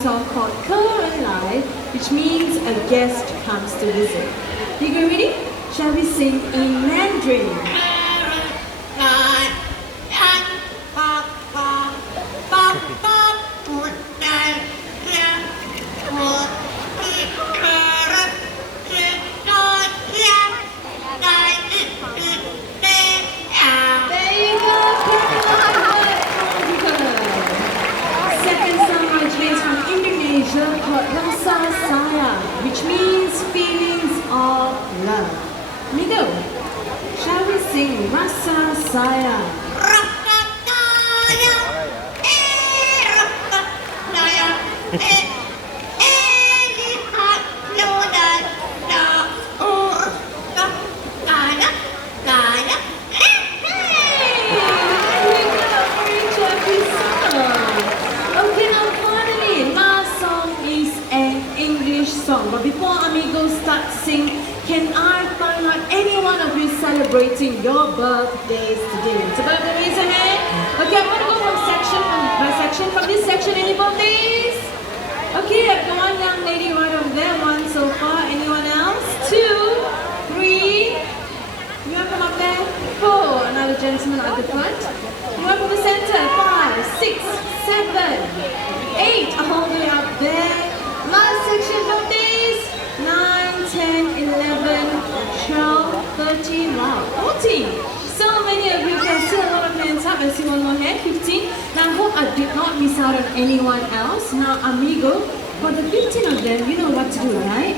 song called Color and Light, which means a guest comes to visit. You get ready? Shall we sing in Mandarin? There you go, second song originates from Indonesia called Rasa Sayang, which means feelings of love. Migo, shall we sing Rasa Sayang? But before amigos start to sing, can I find out any one of you celebrating your birthdays today? It's about to raise a hand. Okay, I'm going to go from section by section. From this section, any birthdays? Okay, I've got one young lady right over there. One so far. Anyone else? 2, 3. You want to come up there? 4. Another gentleman at the front. You want from the center? 5, 6, 7, 8. All the way up there. Last section birthdays, 9, 10, 11, 12, 13, wow, 14. So many of you can see a lot of hands up. I see one more hand, 15. Now I hope I did not miss out on anyone else. Now amigo, for the 15 of them, you know what to do, right?